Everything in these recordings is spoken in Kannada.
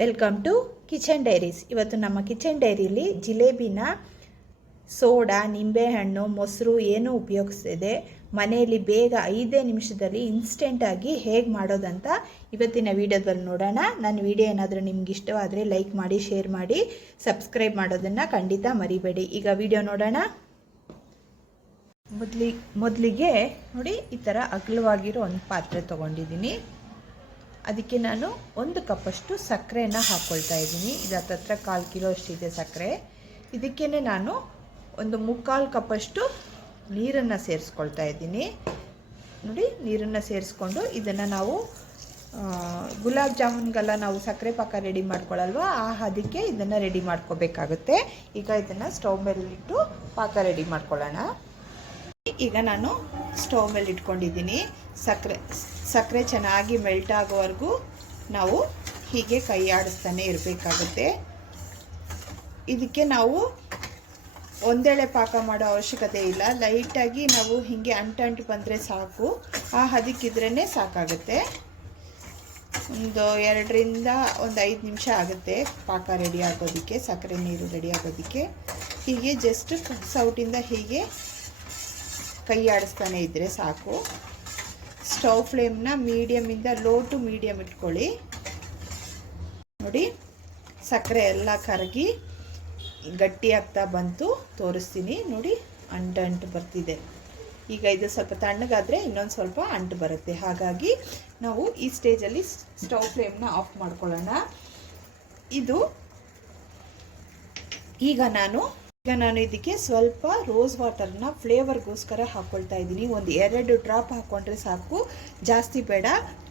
ವೆಲ್ಕಮ್ ಟು ಕಿಚನ್ ಡೈರೀಸ್ ಇವತ್ತು ನಮ್ಮ ಕಿಚನ್ ಡೈರಿಲಿ ಜಿಲೇಬಿನ ಸೋಡಾ, ನಿಂಬೆಹಣ್ಣು, ಮೊಸರು ಏನು ಉಪಯೋಗಿಸ್ತಿದೆ? ಮನೆಯಲ್ಲಿ ಬೇಗ ಐದೇ ನಿಮಿಷದಲ್ಲಿ ಇನ್ಸ್ಟೆಂಟಾಗಿ ಹೇಗೆ ಮಾಡೋದಂತ ಇವತ್ತಿನ ವಿಡಿಯೋದಲ್ಲಿ ನೋಡೋಣ. ನನ್ನ ವಿಡಿಯೋ ಏನಾದರೂ ನಿಮ್ಗೆ ಇಷ್ಟವಾದರೆ ಲೈಕ್ ಮಾಡಿ ಶೇರ್ ಮಾಡಿ ಸಬ್ಸ್ಕ್ರೈಬ್ ಮಾಡೋದನ್ನು ಖಂಡಿತ ಮರಿಬೇಡಿ. ಈಗ ವಿಡಿಯೋ ನೋಡೋಣ. ಮೊದಲಿ ಮೊದಲಿಗೆ ನೋಡಿ, ಈ ಥರ ಅಗಲವಾಗಿರೋ ಒಂದು ಪಾತ್ರೆ ತೊಗೊಂಡಿದ್ದೀನಿ. ಅದಕ್ಕೆ ನಾನು ಒಂದು ಕಪ್ಪಷ್ಟು ಸಕ್ಕರೆಯನ್ನು ಹಾಕ್ಕೊಳ್ತಾ ಇದ್ದೀನಿ. ಇದು ಹತ್ತತ್ರ ಕಾಲು ಕಿಲೋ ಅಷ್ಟಿದೆ ಸಕ್ಕರೆ. ಇದಕ್ಕೇ ನಾನು ಒಂದು ಮುಕ್ಕಾಲು ಕಪ್ಪಷ್ಟು ನೀರನ್ನು ಸೇರಿಸ್ಕೊಳ್ತಾ ಇದ್ದೀನಿ. ನೋಡಿ, ನೀರನ್ನು ಸೇರಿಸ್ಕೊಂಡು ಇದನ್ನು ನಾವು ಗುಲಾಬ್ ಜಾಮೂನ್ಗೆಲ್ಲ ನಾವು ಸಕ್ಕರೆ ಪಾಕ ರೆಡಿ ಮಾಡ್ಕೊಳ್ಳಲ್ವ ಆ ಅದಕ್ಕೆ ಇದನ್ನು ರೆಡಿ ಮಾಡ್ಕೋಬೇಕಾಗುತ್ತೆ. ಈಗ ಇದನ್ನು ಸ್ಟವ್ ಮೇಲಿಟ್ಟು ಪಾಕ ರೆಡಿ ಮಾಡ್ಕೊಳ್ಳೋಣ. ಈಗ ನಾನು ಸ್ಟವ್ ಮೇಲೆ ಇಟ್ಕೊಂಡಿದ್ದೀನಿ ಸಕ್ಕರೆ. ಸಕ್ಕರೆ ಚೆನ್ನಾಗಿ ಮೆಲ್ಟ್ ಆಗೋವರೆಗೂ ನಾವು ಹೀಗೆ ಕೈ ಆಡಿಸ್ತಾನೆ ಇರಬೇಕಾಗುತ್ತೆ. ಇದಕ್ಕೆ ನಾವು ಒಂದೇಳೆ ಪಾಕ ಮಾಡೋ ಅವಶ್ಯಕತೆ ಇಲ್ಲ. ಲೈಟಾಗಿ ನಾವು ಹೀಗೆ ಅಂಟಂಟು ಬಂದರೆ ಸಾಕು. ಆ ಹದಕ್ಕಿದ್ರೇ ಸಾಕಾಗುತ್ತೆ. ಒಂದು ಎರಡರಿಂದ ಒಂದು ಐದು ನಿಮಿಷ ಆಗುತ್ತೆ ಪಾಕ ರೆಡಿ ಆಗೋದಕ್ಕೆ ಸಕ್ಕರೆ ನೀರು ರೆಡಿ ಆಗೋದಕ್ಕೆ. ಹೀಗೆ ಜಸ್ಟ್ ಸೌಟಿಂದ ಹೀಗೆ ಕೈ ಆಡಿಸ್ತಾನೆ ಇದ್ದರೆ ಸಾಕು. ಸ್ಟವ್ ಫ್ಲೇಮ್ನ ಮೀಡಿಯಮಿಂದ ಲೋ ಟು ಮೀಡಿಯಮ್ ಇಟ್ಕೊಳ್ಳಿ. ನೋಡಿ, ಸಕ್ಕರೆ ಎಲ್ಲ ಕರಗಿ ಗಟ್ಟಿ ಆಗ್ತಾ ಬಂತು. ತೋರಿಸ್ತೀನಿ. ನೋಡಿ, ಅಂಟು ಅಂಟು ಬರ್ತಿದೆ. ಈಗ ಇದು ಸ್ವಲ್ಪ ತಣ್ಣಗಾದರೆ ಇನ್ನೊಂದು ಸ್ವಲ್ಪ ಅಂಟು ಬರುತ್ತೆ. ಹಾಗಾಗಿ ನಾವು ಈ ಸ್ಟೇಜಲ್ಲಿ ಸ್ಟವ್ ಫ್ಲೇಮ್ನ ಆಫ್ ಮಾಡ್ಕೊಳ್ಳೋಣ. ಇದು ಈಗ ನಾನು ಈಗ ನಾನು ಇದಕ್ಕೆ ಸ್ವಲ್ಪ ರೋಸ್ ವಾಟರ್ನ ಫ್ಲೇವರ್ಗೋಸ್ಕರ ಹಾಕ್ಕೊಳ್ತಾ ಇದ್ದೀನಿ. ಒಂದು ಎರಡು ಡ್ರಾಪ್ ಹಾಕ್ಕೊಂಡ್ರೆ ಸಾಕು. ಜಾಸ್ತಿ ಬೇಡ.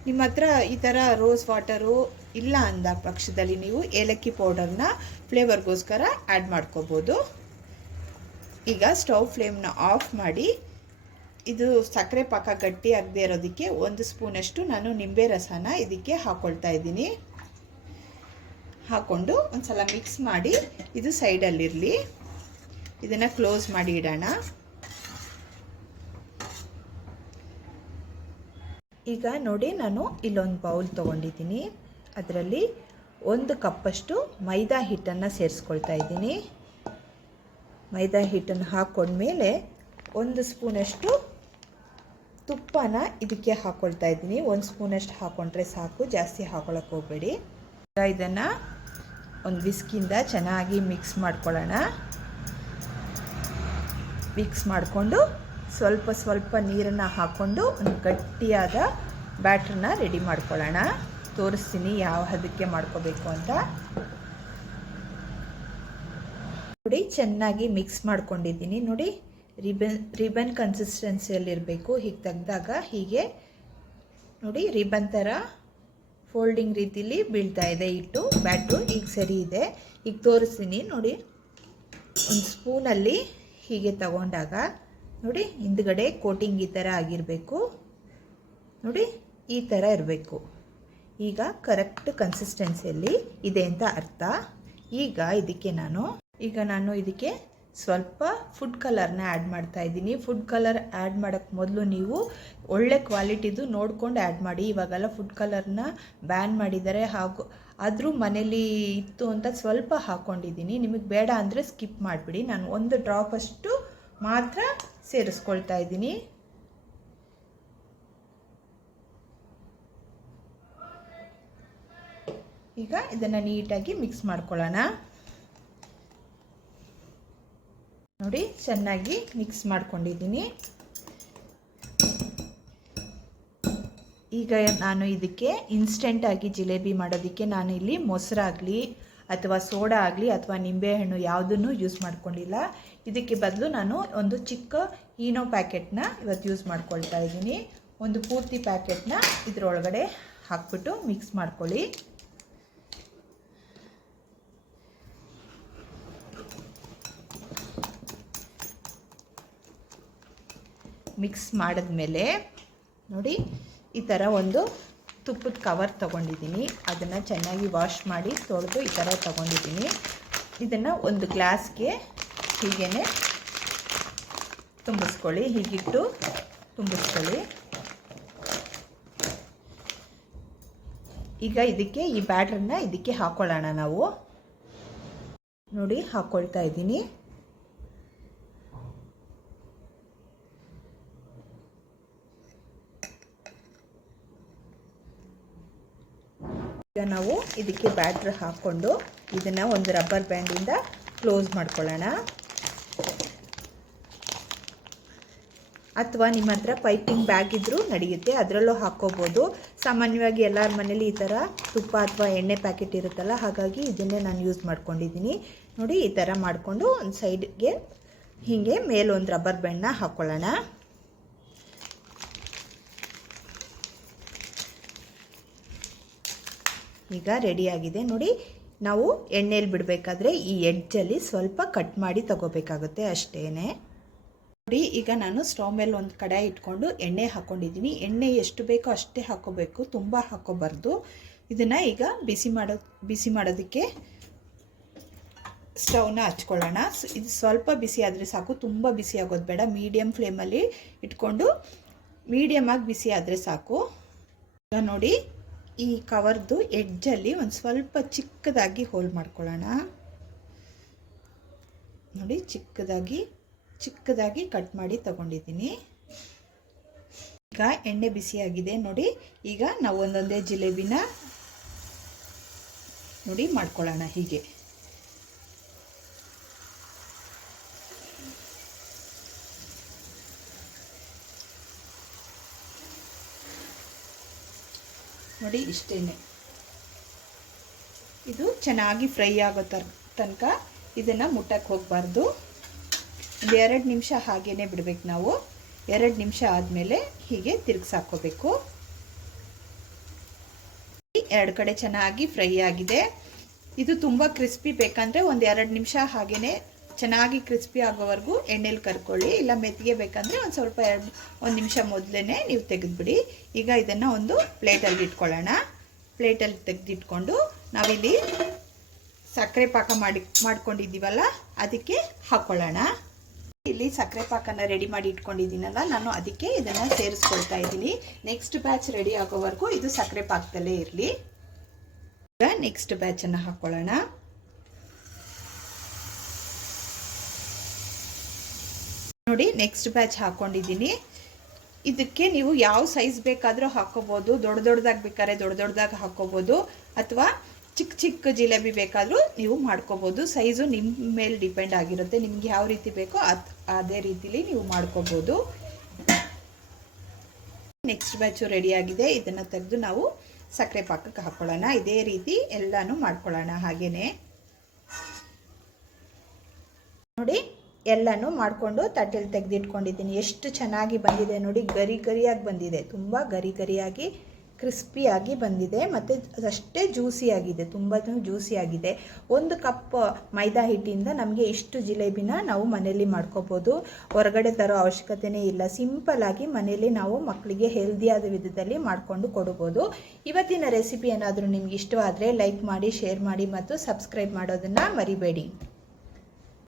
ನಿಮ್ಮ ಹತ್ರ ಈ ಥರ ರೋಸ್ ವಾಟರು ಇಲ್ಲ ಅಂದ ಪಕ್ಷದಲ್ಲಿ ನೀವು ಏಲಕ್ಕಿ ಪೌಡರ್ನ ಫ್ಲೇವರ್ಗೋಸ್ಕರ ಆ್ಯಡ್ ಮಾಡ್ಕೋಬೋದು. ಈಗ ಸ್ಟವ್ ಫ್ಲೇಮ್ನ ಆಫ್ ಮಾಡಿ, ಇದು ಸಕ್ಕರೆ ಪಾಕ ಗಟ್ಟಿ ಆಗದೆ ಇರೋದಕ್ಕೆ ಒಂದು ಸ್ಪೂನಷ್ಟು ನಾನು ನಿಂಬೆ ರಸನ ಇದಕ್ಕೆ ಹಾಕ್ಕೊಳ್ತಾ ಇದ್ದೀನಿ. ಹಾಕ್ಕೊಂಡು ಒಂದು ಸಲ ಮಿಕ್ಸ್ ಮಾಡಿ, ಇದು ಸೈಡಲ್ಲಿರಲಿ ಇದನ್ನು ಕ್ಲೋಸ್ ಮಾಡಿ ಇಡೋಣ. ಈಗ ನೋಡಿ ನಾನು ಇಲ್ಲೊಂದು ಬೌಲ್ ತೊಗೊಂಡಿದ್ದೀನಿ. ಅದರಲ್ಲಿ ಒಂದು ಕಪ್ಪಷ್ಟು ಮೈದಾ ಹಿಟ್ಟನ್ನು ಸೇರಿಸ್ಕೊಳ್ತಾ ಇದ್ದೀನಿ. ಮೈದಾ ಹಿಟ್ಟನ್ನು ಹಾಕ್ಕೊಂಡ್ಮೇಲೆ ಒಂದು ಸ್ಪೂನಷ್ಟು ತುಪ್ಪನ ಇದಕ್ಕೆ ಹಾಕ್ಕೊಳ್ತಾ ಇದ್ದೀನಿ. ಒಂದು ಸ್ಪೂನಷ್ಟು ಹಾಕ್ಕೊಂಡ್ರೆ ಸಾಕು, ಜಾಸ್ತಿ ಹಾಕೊಳಕ್ಕೆ ಹೋಗಬೇಡಿ. ಇದನ್ನು ಒಂದು ವಿಸ್ಕಿಂದ ಚೆನ್ನಾಗಿ ಮಿಕ್ಸ್ ಮಾಡ್ಕೊಳ್ಳೋಣ. ಮಿಕ್ಸ್ ಮಾಡಿಕೊಂಡು ಸ್ವಲ್ಪ ಸ್ವಲ್ಪ ನೀರನ್ನು ಹಾಕ್ಕೊಂಡು ಒಂದು ಗಟ್ಟಿಯಾದ ಬ್ಯಾಟ್ರನ್ನ ರೆಡಿ ಮಾಡ್ಕೊಳ್ಳೋಣ. ತೋರಿಸ್ತೀನಿ ಯಾವ ಹದಕ್ಕೆ ಮಾಡ್ಕೋಬೇಕು ಅಂತ. ನೋಡಿ, ಚೆನ್ನಾಗಿ ಮಿಕ್ಸ್ ಮಾಡ್ಕೊಂಡಿದ್ದೀನಿ. ನೋಡಿ ರಿಬನ್ ರಿಬನ್ ಕನ್ಸಿಸ್ಟೆನ್ಸಿಯಲ್ಲಿರಬೇಕು ಹೀಗೆ ತೆಗೆದಾಗ ಹೀಗೆ, ನೋಡಿ ರಿಬನ್ ಥರ ಫೋಲ್ಡಿಂಗ್ ರೀತಿಲಿ ಬೀಳ್ತಾ ಇದೆ ಇಟ್ಟು ಬ್ಯಾಟು ಈಗ ಸರಿ ಇದೆ. ಈಗ ತೋರಿಸ್ತೀನಿ. ನೋಡಿ, ಒಂದು ಸ್ಪೂನಲ್ಲಿ ಹೀಗೆ ತಗೊಂಡಾಗ ನೋಡಿ ಹಿಂದ್ಗಡೆ ಕೋಟಿಂಗ್ ಈ ಥರ ಆಗಿರಬೇಕು. ನೋಡಿ ಈ ಥರ ಇರಬೇಕು. ಈಗ ಕರೆಕ್ಟ್ ಕನ್ಸಿಸ್ಟೆನ್ಸಿಯಲ್ಲಿ ಇದೆ ಅಂತ ಅರ್ಥ. ಈಗ ಇದಕ್ಕೆ ನಾನು, ಈಗ ನಾನು ಇದಕ್ಕೆ ಸ್ವಲ್ಪ ಫುಡ್ ಕಲರ್ನ ಆ್ಯಡ್ ಮಾಡ್ತಾ ಇದ್ದೀನಿ. ಫುಡ್ ಕಲರ್ ಆ್ಯಡ್ ಮಾಡೋಕ್ಕೆ ಮೊದಲು ನೀವು ಒಳ್ಳೆ ಕ್ವಾಲಿಟಿದು ನೋಡ್ಕೊಂಡು ಆ್ಯಡ್ ಮಾಡಿ. ಇವಾಗೆಲ್ಲ ಫುಡ್ ಕಲರ್ನ ಬ್ಯಾನ್ ಮಾಡಿದ್ದಾರೆ ಹಾಗೂ ಆದರೂ ಮನೇಲಿ ಇತ್ತು ಅಂತ ಸ್ವಲ್ಪ ಹಾಕ್ಕೊಂಡಿದ್ದೀನಿ ನಿಮಗೆ ಬೇಡ ಅಂದರೆ ಸ್ಕಿಪ್ ಮಾಡಿಬಿಡಿ. ನಾನು ಒಂದು ಡ್ರಾಪ್ ಅಷ್ಟು ಮಾತ್ರ ಸೇರಿಸ್ಕೊಳ್ತಾ ಇದ್ದೀನಿ. ಈಗ ಇದನ್ನು ನೀಟಾಗಿ ಮಿಕ್ಸ್ ಮಾಡ್ಕೊಳ್ಳೋಣ. ನೋಡಿ, ಚೆನ್ನಾಗಿ ಮಿಕ್ಸ್ ಮಾಡ್ಕೊಂಡಿದ್ದೀನಿ. ಈಗ ನಾನು ಇದಕ್ಕೆ ಇನ್ಸ್ಟೆಂಟಾಗಿ ಜಿಲೇಬಿ ಮಾಡೋದಕ್ಕೆ ನಾನು ಇಲ್ಲಿ ಮೊಸರಾಗಲಿ ಅಥವಾ ಸೋಡಾ ಆಗಲಿ ಅಥವಾ ನಿಂಬೆಹಣ್ಣು ಯಾವುದನ್ನು ಯೂಸ್ ಮಾಡ್ಕೊಂಡಿಲ್ಲ. ಇದಕ್ಕೆ ಬದಲು ನಾನು ಒಂದು ಚಿಕ್ಕ ಈನೋ ಪ್ಯಾಕೆಟ್ನ ಇವತ್ತು ಯೂಸ್ ಮಾಡ್ಕೊಳ್ತಾ ಇದ್ದೀನಿ. ಒಂದು ಪೂರ್ತಿ ಪ್ಯಾಕೆಟ್ನ ಇದರೊಳಗಡೆ ಹಾಕ್ಬಿಟ್ಟು ಮಿಕ್ಸ್ ಮಾಡ್ಕೊಳ್ಳಿ. ಮಿಕ್ಸ್ ಮಾಡಿದ್ಮೇಲೆ ನೋಡಿ ಈ ಥರ ಒಂದು ತುಪ್ಪದ ಕವರ್ ತೊಗೊಂಡಿದ್ದೀನಿ. ಅದನ್ನು ಚೆನ್ನಾಗಿ ವಾಶ್ ಮಾಡಿ ತೊಳೆದು ಈ ಥರ ತೊಗೊಂಡಿದ್ದೀನಿ. ಇದನ್ನು ಒಂದು ಗ್ಲಾಸ್ಗೆ ಹೀಗೇ ತುಂಬಿಸ್ಕೊಳ್ಳಿ. ಹೀಗಿಟ್ಟು ತುಂಬಿಸ್ಕೊಳ್ಳಿ. ಈಗ ಇದಕ್ಕೆ ಈ ಬ್ಯಾಟ್ರನ್ನ ಇದಕ್ಕೆ ಹಾಕೊಳ್ಳೋಣ ನಾವು. ನೋಡಿ ಹಾಕ್ಕೊಳ್ತಾ ಇದ್ದೀನಿ. ನಾವು ಇದಕ್ಕೆ ಬ್ಯಾಟ್ರ್ ಹಾಕ್ಕೊಂಡು ಇದನ್ನು ಒಂದು ರಬ್ಬರ್ ಬ್ಯಾಂಡಿಂದ ಕ್ಲೋಸ್ ಮಾಡ್ಕೊಳ್ಳೋಣ. ಅಥವಾ ನಿಮ್ಮ ಹತ್ರ ಪೈಪಿಂಗ್ ಬ್ಯಾಗ್ ಇದ್ದರೂ ನಡೆಯುತ್ತೆ, ಅದರಲ್ಲೂ ಹಾಕ್ಕೋಬೋದು. ಸಾಮಾನ್ಯವಾಗಿ ಎಲ್ಲರ ಮನೇಲಿ ಈ ಥರ ತುಪ್ಪ ಅಥವಾ ಎಣ್ಣೆ ಪ್ಯಾಕೆಟ್ ಇರುತ್ತಲ್ಲ, ಹಾಗಾಗಿ ಇದನ್ನೇ ನಾನು ಯೂಸ್ ಮಾಡ್ಕೊಂಡಿದ್ದೀನಿ. ನೋಡಿ, ಈ ಥರ ಮಾಡಿಕೊಂಡು ಒಂದು ಸೈಡ್ಗೆ ಹೀಗೆ ಮೇಲೊಂದು ರಬ್ಬರ್ ಬ್ಯಾಂಡ್ನ ಹಾಕ್ಕೊಳ್ಳೋಣ. ಈಗ ರೆಡಿಯಾಗಿದೆ ನೋಡಿ, ನಾವು ಎಣ್ಣೆಯಲ್ಲಿ ಬಿಡಬೇಕಾದ್ರೆ ಈ ಎಡ್ಜಲ್ಲಿ ಸ್ವಲ್ಪ ಕಟ್ ಮಾಡಿ ತಗೋಬೇಕಾಗುತ್ತೆ ಅಷ್ಟೇ ನೋಡಿ, ಈಗ ನಾನು ಸ್ಟವ್ ಮೇಲೆ ಒಂದು ಕಡಾಯಿ ಇಟ್ಕೊಂಡು ಎಣ್ಣೆ ಹಾಕ್ಕೊಂಡಿದ್ದೀನಿ ಎಣ್ಣೆ ಎಷ್ಟು ಬೇಕೋ ಅಷ್ಟೇ ಹಾಕೋಬೇಕು. ತುಂಬ ಹಾಕೋಬಾರ್ದು. ಇದನ್ನು ಈಗ ಬಿಸಿ ಮಾಡೋ, ಬಿಸಿ ಮಾಡೋದಕ್ಕೆ ಸ್ಟವ್ನ ಹಚ್ಕೊಳ್ಳೋಣ. ಇದು ಸ್ವಲ್ಪ ಬಿಸಿ ಆದರೆ ಸಾಕು. ತುಂಬ ಬಿಸಿ ಆಗೋದು ಬೇಡ. ಮೀಡಿಯಮ್ ಫ್ಲೇಮಲ್ಲಿ ಇಟ್ಕೊಂಡು ಮೀಡಿಯಮ್ ಆಗಿ ಬಿಸಿ ಆದರೆ ಸಾಕು. ಈಗ ನೋಡಿ ಈ ಕವರ್ದು ಎಡ್ಜಲ್ಲಿ ಒಂದು ಸ್ವಲ್ಪ ಚಿಕ್ಕದಾಗಿ ಹೋಲ್ ಮಾಡ್ಕೊಳ್ಳೋಣ. ನೋಡಿ, ಚಿಕ್ಕದಾಗಿ ಚಿಕ್ಕದಾಗಿ ಕಟ್ ಮಾಡಿ ತಗೊಂಡಿದ್ದೀನಿ. ಈಗ ಎಣ್ಣೆ ಬಿಸಿಯಾಗಿದೆ ನೋಡಿ, ಈಗ ನಾವು ಒಂದೊಂದೇ ಜಿಲೇಬಿನ ನೋಡಿ ಮಾಡ್ಕೊಳ್ಳೋಣ ಹೀಗೆ. ನೋಡಿ ಇಷ್ಟೇ ಇದು ಚೆನ್ನಾಗಿ ಫ್ರೈ ಆಗೋ ತರ, ತನಕ ಇದನ್ನು ಮುಟ್ಟಕ್ಕೆ ಹೋಗಬಾರ್ದು. ಒಂದು ಎರಡು ನಿಮಿಷ ಹಾಗೇ ಬಿಡಬೇಕು ನಾವು. ಎರಡು ನಿಮಿಷ ಆದಮೇಲೆ ಹೀಗೆ ತಿರುಗಿಸಾಕೋಬೇಕು ಎರಡು ಕಡೆ ಚೆನ್ನಾಗಿ ಫ್ರೈ ಆಗಿದೆ. ಇದು ತುಂಬ ಕ್ರಿಸ್ಪಿ ಬೇಕಂದರೆ ಒಂದು ಎರಡು ನಿಮಿಷ ಹಾಗೇ ಚೆನ್ನಾಗಿ ಕ್ರಿಸ್ಪಿ ಆಗೋವರೆಗೂ ಎಣ್ಣೆಲಿ ಕರ್ಕೊಳ್ಳಿ. ಇಲ್ಲ ಮೆತ್ತಿಗೆ ಬೇಕಂದರೆ ಒಂದು ಸ್ವಲ್ಪ ಎರಡು, ಒಂದು ನಿಮಿಷ ಮೊದಲೇ ನೀವು ತೆಗೆದುಬಿಡಿ. ಈಗ ಇದನ್ನು ಒಂದು ಪ್ಲೇಟಲ್ಲಿ ಇಟ್ಕೊಳ್ಳೋಣ. ಪ್ಲೇಟಲ್ಲಿ ತೆಗೆದಿಟ್ಕೊಂಡು ನಾವಿಲ್ಲಿ ಸಕ್ಕರೆ ಪಾಕ ಮಾಡಿ, ಮಾಡ್ಕೊಂಡಿದ್ದೀವಲ್ಲ, ಅದಕ್ಕೆ ಹಾಕ್ಕೊಳ್ಳೋಣ ಇಲ್ಲಿ ಸಕ್ಕರೆ ಪಾಕನ ರೆಡಿ ಮಾಡಿ ಇಟ್ಕೊಂಡಿದ್ದೀನಲ್ಲ, ನಾನು ಅದಕ್ಕೆ ಇದನ್ನು ಸೇರಿಸ್ಕೊಳ್ತಾ ಇದ್ದೀನಿ. ನೆಕ್ಸ್ಟ್ ಬ್ಯಾಚ್ ರೆಡಿ ಆಗೋವರೆಗೂ ಇದು ಸಕ್ಕರೆ ಪಾಕದಲ್ಲೇ ಇರಲಿ. ಈಗ ನೆಕ್ಸ್ಟ್ ಬ್ಯಾಚನ್ನು ಹಾಕ್ಕೊಳ್ಳೋಣ ನೋಡಿ ನೆಕ್ಸ್ಟ್ ಬ್ಯಾಚ್ ಹಾಕ್ಕೊಂಡಿದ್ದೀನಿ ಇದಕ್ಕೆ ನೀವು ಯಾವ ಸೈಜ್ ಬೇಕಾದರೂ ಹಾಕೋಬೋದು. ದೊಡ್ಡ ದೊಡ್ಡದಾಗಿ ಬೇಕಾದ್ರೆ ದೊಡ್ಡ ದೊಡ್ಡದಾಗಿ ಹಾಕೋಬೋದು. ಅಥವಾ ಚಿಕ್ಕ ಚಿಕ್ಕ ಜಿಲೇಬಿ ಬೇಕಾದರೂ ನೀವು ಮಾಡ್ಕೋಬೋದು. ಸೈಜು ನಿಮ್ಮ ಮೇಲೆ ಡಿಪೆಂಡ್ ಆಗಿರುತ್ತೆ. ನಿಮ್ಗೆ ಯಾವ ರೀತಿ ಬೇಕೋ ಅದು, ಅದೇ ರೀತಿಲಿ ನೀವು ಮಾಡ್ಕೋಬೋದು. ನೆಕ್ಸ್ಟ್ ಬ್ಯಾಚು ರೆಡಿಯಾಗಿದೆ ಇದನ್ನು ತೆಗೆದು ನಾವು ಸಕ್ಕರೆ ಪಾಕಕ್ಕೆ ಹಾಕ್ಕೊಳ್ಳೋಣ ಇದೇ ರೀತಿ ಎಲ್ಲನೂ ಮಾಡ್ಕೊಳ್ಳೋಣ ಹಾಗೇನೆ. ನೋಡಿ ಎಲ್ಲನೂ ಮಾಡಿಕೊಂಡು ತಟ್ಟೆಲಿ ತೆಗೆದಿಟ್ಕೊಂಡಿದ್ದೀನಿ. ಎಷ್ಟು ಚೆನ್ನಾಗಿ ಬಂದಿದೆ ನೋಡಿ, ಗರಿ ಗರಿಯಾಗಿ ಬಂದಿದೆ. ತುಂಬ ಗರಿ ಗರಿಯಾಗಿ, ಕ್ರಿಸ್ಪಿಯಾಗಿ ಬಂದಿದೆ. ಮತ್ತು ಅದಷ್ಟೇ ಜ್ಯೂಸಿಯಾಗಿದೆ, ತುಂಬ ಜ್ಯೂಸಿಯಾಗಿದೆ. ಒಂದು ಕಪ್ ಮೈದಾ ಹಿಟ್ಟಿಂದ ನಮಗೆ ಇಷ್ಟು ಜಿಲೇಬಿನ ನಾವು ಮನೆಯಲ್ಲಿ ಮಾಡ್ಕೋಬೋದು. ಹೊರಗಡೆ ತರೋ ಅವಶ್ಯಕತೆಯೇ ಇಲ್ಲ. ಸಿಂಪಲ್ಲಾಗಿ ಮನೆಯಲ್ಲಿ ನಾವು ಮಕ್ಕಳಿಗೆ ಹೆಲ್ದಿಯಾದ ವಿಧದಲ್ಲಿ ಮಾಡಿಕೊಂಡು ಕೊಡ್ಬೋದು. ಇವತ್ತಿನ ರೆಸಿಪಿ ಏನಾದರೂ ನಿಮ್ಗೆ ಇಷ್ಟವಾದರೆ ಲೈಕ್ ಮಾಡಿ, ಶೇರ್ ಮಾಡಿ ಮತ್ತು ಸಬ್ಸ್ಕ್ರೈಬ್ ಮಾಡೋದನ್ನು ಮರಿಬೇಡಿ.